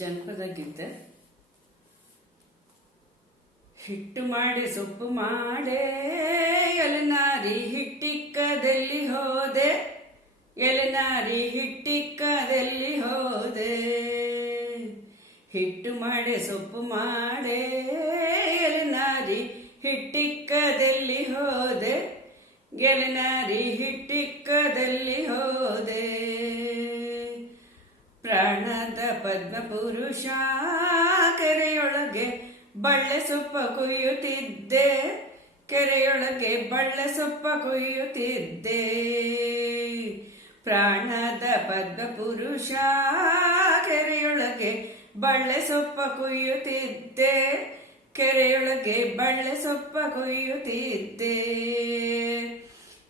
ಜನಪದ ಗೀತೆ. ಹಿಟ್ಟು ಮಾಡಿ ಸೊಪ್ಪು ಮಾಡೆ ಎಲೆನಾರಿ ಹಿಟ್ಟಿಕ್ಕದಲ್ಲಿ ಹೋದೆ, ಎಲೆನಾರಿ ಹಿಟ್ಟಿಕ್ಕದಲ್ಲಿ ಹೋದೆ. ಹಿಟ್ಟು ಮಾಡಿ ಸೊಪ್ಪು ಮಾಡೆ ಎಲೆನಾರಿ ಹಿಟ್ಟಿಕ್ಕದಲ್ಲಿ ಹೋದೆ, ಎಲೆನಾರಿ ಹಿಟ್ಟಿಕ್ಕದಲ್ಲಿ ಹೋದೆ. ಪ್ರಾಣದ ಪದ್ಮಪುರುಷ ಕೆರೆಯೊಳಗೆ ಬಳ್ಳೆ ಸೊಪ್ಪ ಕೊಯ್ಯುತ್ತಿದ್ದೆ, ಕೆರೆಯೊಳಗೆ ಬಳ್ಳೆ ಸೊಪ್ಪ ಕೊಯ್ಯುತ್ತಿದ್ದೆ. ಪ್ರಾಣದ ಪದ್ಮಪುರುಷ ಕೆರೆಯೊಳಗೆ ಬಳ್ಳೆ ಸೊಪ್ಪ ಕೊಯ್ಯುತ್ತಿದ್ದೆ, ಕೆರೆಯೊಳಗೆ ಬಳ್ಳೆ ಸೊಪ್ಪ ಕೊಯ್ಯುತ್ತಿದ್ದೆ.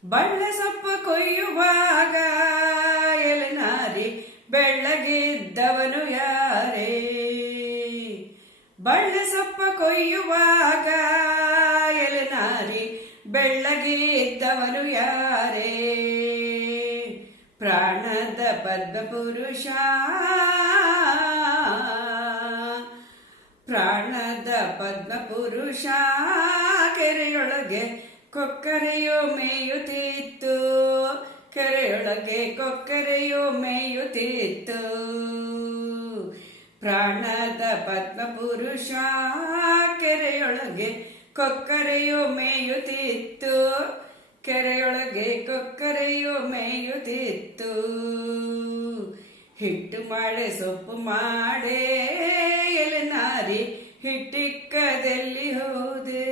ಬಳ್ಳೆ ಸೊಪ್ಪ ಕೊಯ್ಯುವಾಗ ಎಲೆನಾರಿ ಬೆಳ್ಳಗಿದ್ದವನು ಯಾರೇ? ಬಳ್ಳೆ ಸೊಪ್ಪ ಕೊಯ್ಯುವಾಗ ಎಲೆನಾರಿ ಬೆಳ್ಳಗಿದ್ದವನು ಯಾರೇ? ಪ್ರಾಣದ ಪದ್ಮಪುರುಷ, ಪ್ರಾಣದ ಪದ್ಮಪುರುಷ ಕೆರೆಯೊಳಗೆ ಕೊಕ್ಕರೆಯೋ ಮೇಯುತ್ತಿತ್ತು, ಕೆರೆಯೊಳಗೆ ಕೊಕ್ಕರೆಯೋ ಮೇಯುತ್ತಿತ್ತು. ಪ್ರಾಣದ ಪದ್ಮಪುರುಷ ಕೆರೆಯೊಳಗೆ ಕೊಕ್ಕರೆಯೋ ಮೇಯುತ್ತಿತ್ತು, ಕೆರೆಯೊಳಗೆ ಕೊಕ್ಕರೆಯೋ ಮೇಯುತ್ತಿತ್ತು. ಹಿಟ್ಟು ಮಾಡೆ ಸೊಪ್ಪು ಮಾಡೆ ಎಲೆನಾರಿ ಹಿಟ್ಟಿಕ್ಕದಲ್ಲಿ ಹೋದೆ,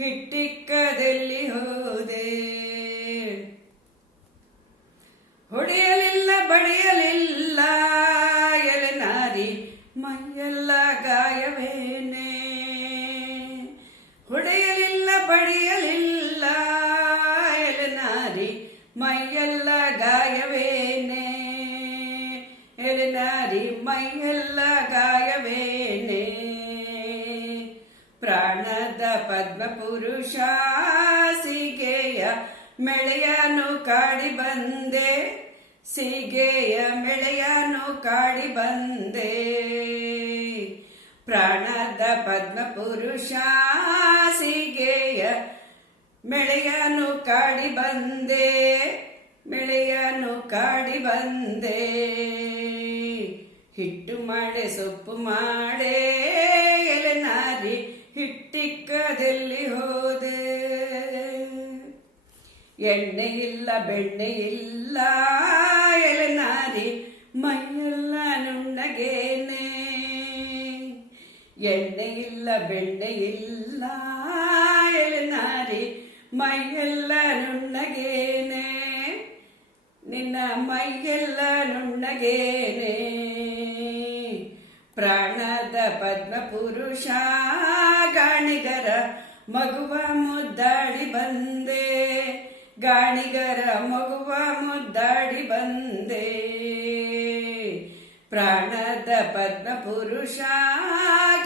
ಹಿಟ್ಟಿಕ್ಕದಲ್ಲಿ ಹೋದೆ. ಹೊಡೆಯಲಿಲ್ಲ ಬಡಿಯಲಿಲ್ಲ ಎಲೆನಾರಿ ಮೈಯೆಲ್ಲ ಗಾಯವೇನೆ, ಹೊಡೆಯಲಿಲ್ಲ ಬಡಿಯಲಿಲ್ಲ ಎಲೆನಾರಿ ಮೈಯೆಲ್ಲ ಗಾಯವೇನೆ, ಎಲೆನಾರಿ ಮೈಯೆಲ್ಲ ಗಾಯವೇನೆ. ಪ್ರಾಣದ ಪದ್ಮಪುರುಷ ಸೀಗೆಯ ಮೆಳೆಯನು ಕಾಡಿ ಬಂದೆ, ಸೀಗೆಯ ಮೆಳೆಯನು ಕಾಡಿ ಬಂದೆ. ಪ್ರಾಣದ ಪದ್ಮಪುರುಷ ಸೀಗೆಯ ಮೆಳೆಯನು ಕಾಡಿ ಬಂದೆ, ಮೆಳೆಯನು ಕಾಡಿ ಬಂದೆ. ಹಿಟ್ಟು ಮಾಡೆ ಸೊಪ್ಪು ಮಾಡೆ ಎಲೆನಾರಿ ಹಿಟ್ಟಿಕ್ಕದಲ್ಲಿ ಹೋದೆ. ಎಣ್ಣೆ ಇಲ್ಲ ಬೆಣ್ಣೆ ಇಲ್ಲ ಎಲೆನಾರಿ ಮೈಯೆಲ್ಲ ನುಣ್ಣಗೇನೆ, ಎಣ್ಣೆ ಇಲ್ಲ ಬೆಣ್ಣೆ ಇಲ್ಲ ಎಲೆನಾರಿ ಮೈಯೆಲ್ಲ ನುಣ್ಣಗೇನೆ, ನಿನ್ನ ಮೈಯೆಲ್ಲ ನುಣ್ಣಗೇನೆ. ಪ್ರಾಣದ ಪದ್ಮಪುರುಷ ಗಾಣಿಗರ ಮಗುವ ಮುದ್ದಾಡಿ ಬಂದೆ, ಗಾಣಿಗರ ಮಗುವ ಮುದ್ದಾಡಿ ಬಂದೆ. ಪ್ರಾಣದ ಪದ್ಮಪುರುಷ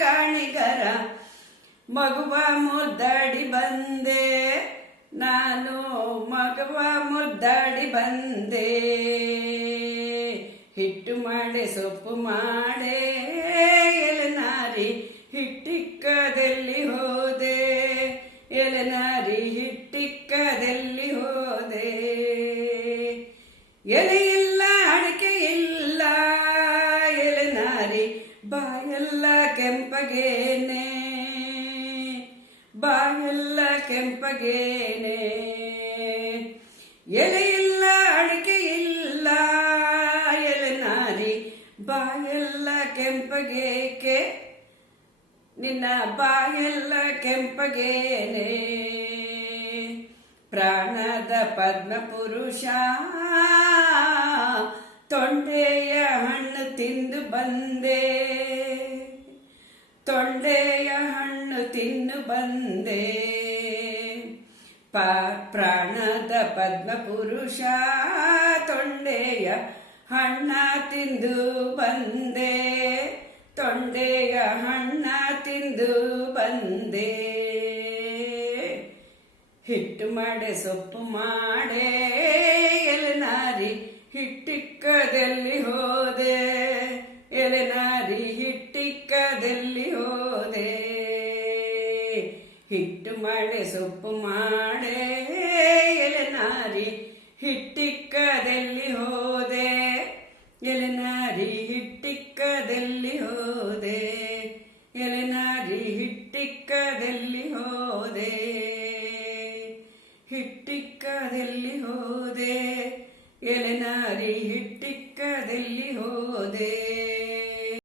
ಗಾಣಿಗರ ಮಗುವ ಮುದ್ದಾಡಿ ಬಂದೆ, ನಾನು ಮಗುವ ಮುದ್ದಾಡಿ ಬಂದೆ. ಹಿಟ್ಟು ಮಾಡೆ ಸೊಪ್ಪು ಮಾಡೆ ಎಲೆನಾರಿ ಹಿಟ್ಟಿಕ್ಕದಲ್ಲಿ ಹೋದೆ, ಎಲೆನಾರಿ ಹಿಟ್ಟಿಕ್ಕದಲ್ಲಿ ಹೋದೆ. ಎಲೆ ಇಲ್ಲ ಅಡಿಕೆ ಇಲ್ಲ ಎಲೆನಾರಿ ಬಾಯೆಲ್ಲ ಕೆಂಪಗೇನೆ, ಬಾಯೆಲ್ಲ ಕೆಂಪಗೇನೆ. ಎಲೆ ಇಲ್ಲ ಅಡಿಕೆ ಇಲ್ಲ ಎಲೆನಾರಿ ಬಾಯೆಲ್ಲ ಕೆಂಪಗೇಕೆ, ನಿನ್ನ ಬಾಯೆಲ್ಲ ಕೆಂಪಗೇನೆ. ಪ್ರಾಣದ ಪದ್ಮಪುರುಷ ತೊಂಡೆಯ ಹಣ್ಣು ತಿಂದು ಬಂದೆ, ತೊಂಡೆಯ ಹಣ್ಣು ತಿನ್ನು ಬಂದೆ. ಪ್ರಾಣದ ಪದ್ಮಪುರುಷ ತೊಂಡೆಯ ಹಣ್ಣ ತಿಂದು ಬಂದೆ, ತೊಂಡೆಯ ಹಣ್ಣ ತಿಂದು ಬಂದೆ. ಹಿಟ್ಟು ಮಾಡೆ ಸೊಪ್ಪು ಮಾಡೆ ಎಲೆನಾರಿ ಹಿಟ್ಟಿಕ್ಕದಲ್ಲಿ ಹೋದೆ. ಮಾಡೆ ಸೊಪ್ಪು ಮಾಡೆ ಎಲೆನಾರಿ ಹಿಟ್ಟಿಕ್ಕದಲ್ಲಿ ಹೋದೆ, ಎಲೆನಾರಿ ಹಿಟ್ಟಿಕ್ಕದಲ್ಲಿ ಹೋದೆ, ಎಲೆನಾರಿ ಹಿಟ್ಟಿಕ್ಕದಲ್ಲಿ ಹೋದೆ, ಹಿಟ್ಟಿಕ್ಕದಲ್ಲಿ ಹೋದೆ, ಎಲೆನಾರಿ ಹಿಟ್ಟಿಕ್ಕದಲ್ಲಿ ಹೋದೆ.